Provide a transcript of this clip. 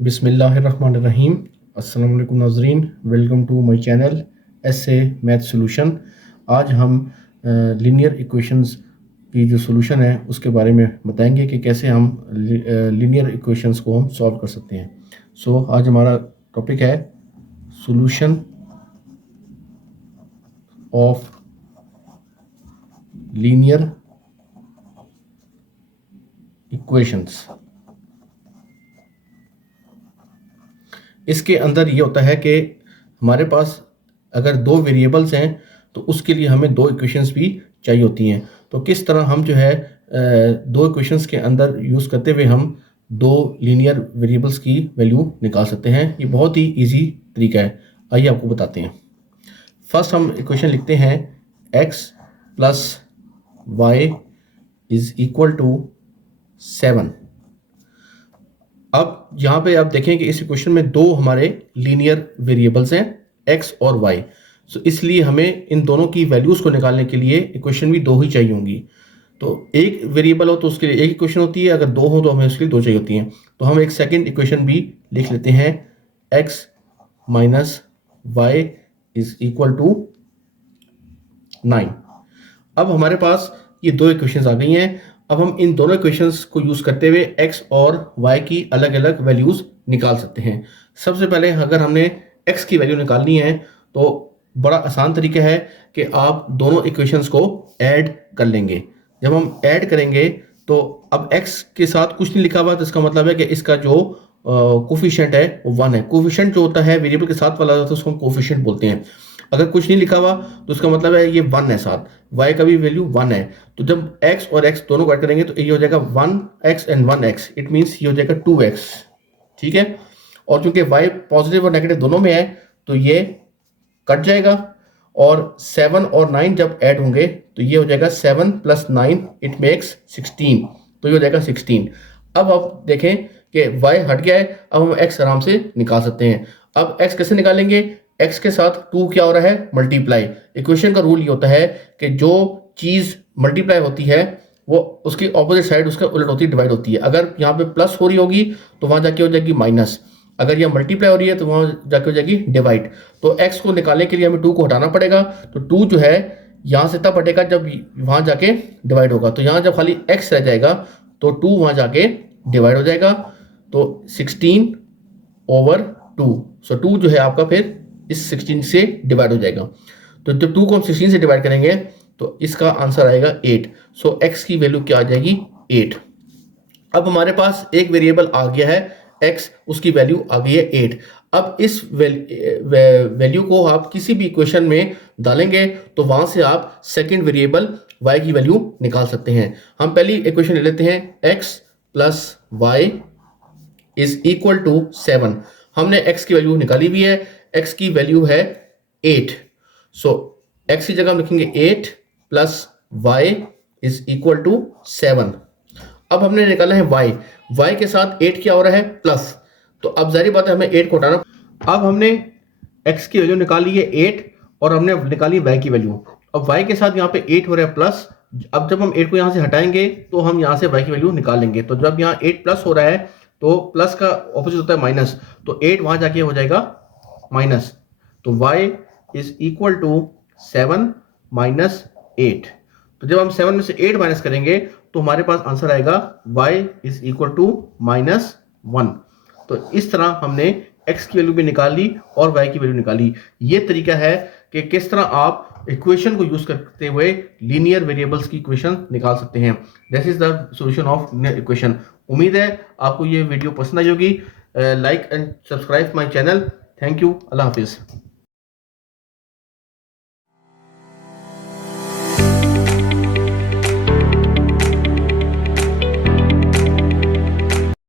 बिस्मिल्लाहिर्रहमानिर्रहीम। अस्सलाम वालेकुम नाज़रीन, welcome to my channel SA math solution. आज हम लीनियर इक्वेशंस की जो सॉल्यूशन है उसके बारे में बताएंगे कि कैसे हम लीनियर इक्वेशंस को हम सॉल्व कर सकते हैं। आज हमारा टॉपिक है सॉल्यूशन ऑफ लीनियर इक्वेशंस। इसके अंदर ये होता है कि हमारे पास अगर दो वेरिएबल्स हैं तो उसके लिए हमें दो इक्वेशंस भी चाहिए होती हैं। तो किस तरह हम जो है दो इक्वेशंस के अंदर यूज़ करते हुए हम दो लीनियर वेरिएबल्स की वैल्यू निकाल सकते हैं। ये बहुत ही इजी तरीका है, आइए आपको बताते हैं। फर्स्ट हम इक्वेशन लिखते हैं x plus y is equal to 7। अब यहाँ पे आप देखें कि इस इक्वेशन में दो हमारे लीनियर वेरिएबल्स हैं x और y। इसलिए हमें इन दोनों की वैल्यूज़ को निकालने के लिए इक्वेशन भी दो ही चाहिए होंगी। तो एक वेरिएबल हो तो उसके लिए एक इक्वेशन होती है, अगर दो हो तो हमें उसके लिए दो चाहिए होती हैं। तो हम एक सेकंड इक्वेशन भी लिख लेते हैं, x minus y is equal to 9। अब हमारे पास ये दो इक्वेशंस आ गई हैं। अब हम इन दोनों इक्वेशंस को यूज़ करते हुए x और y की अलग अलग वैल्यूज़ निकाल सकते हैं। सबसे पहले अगर हमने x की वैल्यू निकालनी है तो बड़ा आसान तरीका है कि आप दोनों इक्वेशंस को ऐड कर लेंगे। जब हम ऐड करेंगे तो अब x के साथ कुछ नहीं लिखा हुआ, तो इसका मतलब है कि इसका जो कोफिशिएंट है वो 1 है। कोफिशिएंट जो होता है वेरिएबल के साथ वाला होता है उसको हम कोफिशिएंट बोलते हैं। अगर कुछ नहीं लिखा हुआ तो उसका मतलब है ये 1 है, साथ y का भी वैल्यू 1 है। तो जब x और x दोनों को ऐड करेंगे तो ये हो जाएगा 1x and 1x, it means ये हो जाएगा 2x। ठीक है, और चूंकि y पॉजिटिव और नेगेटिव दोनों में है तो ये कट जाएगा, और 7 और 9 जब ऐड होंगे तो ये हो जाएगा 7 प्लस 9 इट मेक्स 16, तो ये हो जाएगा 16। अब आप देखें कि y हट गया है, अब हम x आराम से निकाल सकते हैं। अब x कैसे निकालेंगे? x के साथ 2 क्या हो रहा है? मल्टीप्लाई। इक्वेशन का रूल ये होता है कि जो चीज़ मल्टीप्लाई होती है वो उसकी ऑपोजिट साइड उसका उलट होती है, डिवाइड होती है। अगर यहाँ पे प्लस हो रही होगी तो वहाँ जाके हो जाएगी माइनस, अगर यह मल्टीप्लाई हो रही है तो वहाँ जाके हो जाएगी डिवाइड। तो x को निकालने के लिए हमें 2 को हटाना पड़ेगा। तो 2 जो है यहाँ से तब हटेगा जब वहाँ जाके डिवाइड होगा। तो यहाँ जब खाली x रह जाएगा तो 2 वहाँ जाके डिवाइड हो जाएगा, तो 16 ओवर 2। सो 2 जो है आपका फिर इस 16 से डिवाइड हो जाएगा। तो जब 2 को हम 16 से डिवाइड करेंगे तो इसका आंसर आएगा 8। सो x की वैल्यू क्या आ जाएगी? 8। अब हमारे पास एक वेरिएबल आ गया है x, उसकी वैल्यू आ गई है 8। अब इस वैल्यू को आप किसी भी इक्वेशन में डालेंगे तो वहां से आप सेकंड वेरिएबल y की वैल्यू निकाल सकते हैं। हम पहली इक्वेशन ले लेते हैं, x plus y is equal to 7। हमने x की वैल्यू निकाली हुई है, x की वैल्यू है 8। सो x की जगह हम लिखेंगे 8 plus y is equal to 7। अब हमने निकाला है y के साथ 8 क्या हो रहा है? प्लस। तो अब जाहिर बात है हमें 8 को हटाना। अब हमने x की वैल्यू निकाली है 8 और हमने निकाली y की वैल्यू। अब y के साथ यहाँ पे 8 हो रहा है प्लस। अब जब हम 8 को यहाँ से हटाएंगे तो हम यहाँ से y की वैल्यू निकालेंगे। तो जब यहाँ 8 प्लस हो रहा है तो प्लस का ऑपोजिट होता है माइनस, तो 8 वहाँ जाके हो जाएगा माइनस। तो y is equal to 7 minus 8। तो जब हम 7 में से 8 माइनस करेंगे तो हमारे पास आंसर आएगा y is equal to minus 1। तो इस तरह हमने x की वैल्यू भी निकाल ली और y की वैल्यू निकाली। ये तरीका है कि किस तरह आप इक्वेशन को यूज करते हुए लीनियर वेरिएबल्स की इक्वेशन निकाल सकते हैं। This is the solution of linear equation. उम्मीद है आपको ये वीडियो पसंद आई होगी। Like and subscribe my channel. Thank you. अल्लाह हाफिज़।